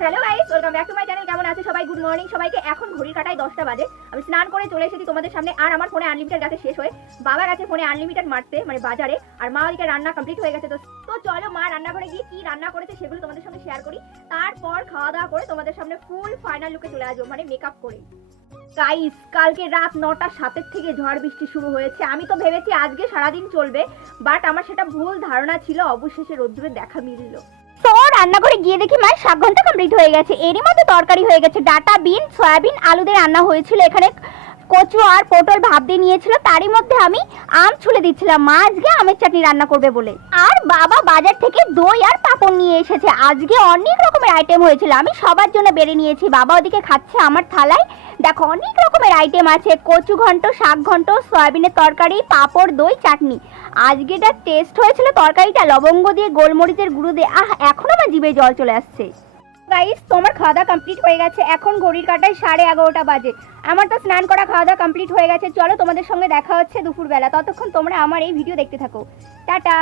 Hello guys, welcome back to my channel. কেমন আছে সবাই? গুড মর্নিং সবাইকে। এখন ঘড়ির কাটায় 10টা বাজে। আমি স্নান করে চলে এসেছি তোমাদের সামনে। আর আমার ফোনে আনলিমিটেড গেছে শেষ হয়ে, বাবা গেছে ফোনে আনলিমিটেড মারতে, মানে বাজারে। আর মা ওদিকে রান্না কমপ্লিট হয়ে গেছে। তো চলো মা রান্নাঘরে গিয়ে কি রান্না করেছে সেগুলো তোমাদের সামনে শেয়ার করি। তারপর খাওয়া দাওয়া করে তোমাদের সামনে ফুল ফাইনাল লুকে চলে আসবো, মানে মেকআপ করে। গাইস, কালকে রাত 9টা 7 থেকে ঝড় বৃষ্টি শুরু হয়েছে। আমি তো ভেবেছি আজকে সারাদিন চলবে, বাট আমার সেটা ভুল ধারণা ছিল। অবশেষে রোদ্দুরে দেখা মিলল। তো রান্নাঘরে গিয়ে দেখি মায়ের 7 ঘন্টা কমপ্লিট হয়ে গেছে। এরই মধ্যে তরকারি হয়ে গেছে। ডাটা, বিন, সয়াবিন, আলু দিয়ে রান্না হয়েছিল। এখানে কচু আর পটল ভাপ দিয়ে নিয়েছিল। তারই মধ্যে আমি আম ছুলে দিচ্ছিলাম। মা আজকে আমের চাটনি রান্না করবে বলে। আর বাবা বাজার থেকে দই আর পাঁপড় নিয়ে এসেছে। আজকে অনেক রকমের আইটেম হয়েছিল। আমি সবার জন্য বেড়ে নিয়েছি। বাবা ওদিকে খাচ্ছে আমার থালায়। দেখো অনেক রকমের আইটেম আছে। কচু ঘন্ট, শাক ঘন্ট, সয়াবিনের তরকারি, পাঁপড়, দই, চাটনি। আজকে যা টেস্ট হয়েছিল তরকারিটা, লবঙ্গ দিয়ে গোলমরিচের গুঁড়ো দিয়ে, এখনো আমার জিভে জল চলে আসছে। গাইস, তোমার খাওয়া দাওয়া কমপ্লিট হয়ে গেছে। এখন ঘড়ির কাঁটায় 11:30 বাজে। আমার তো স্নান করা খাওয়া দাওয়া কমপ্লিট হয়ে গেছে। চলো তোমাদের সঙ্গে দেখা হচ্ছে দুপুরবেলা। ততক্ষণ তোমরা আমার এই ভিডিও দেখতে থাকো। টাটা।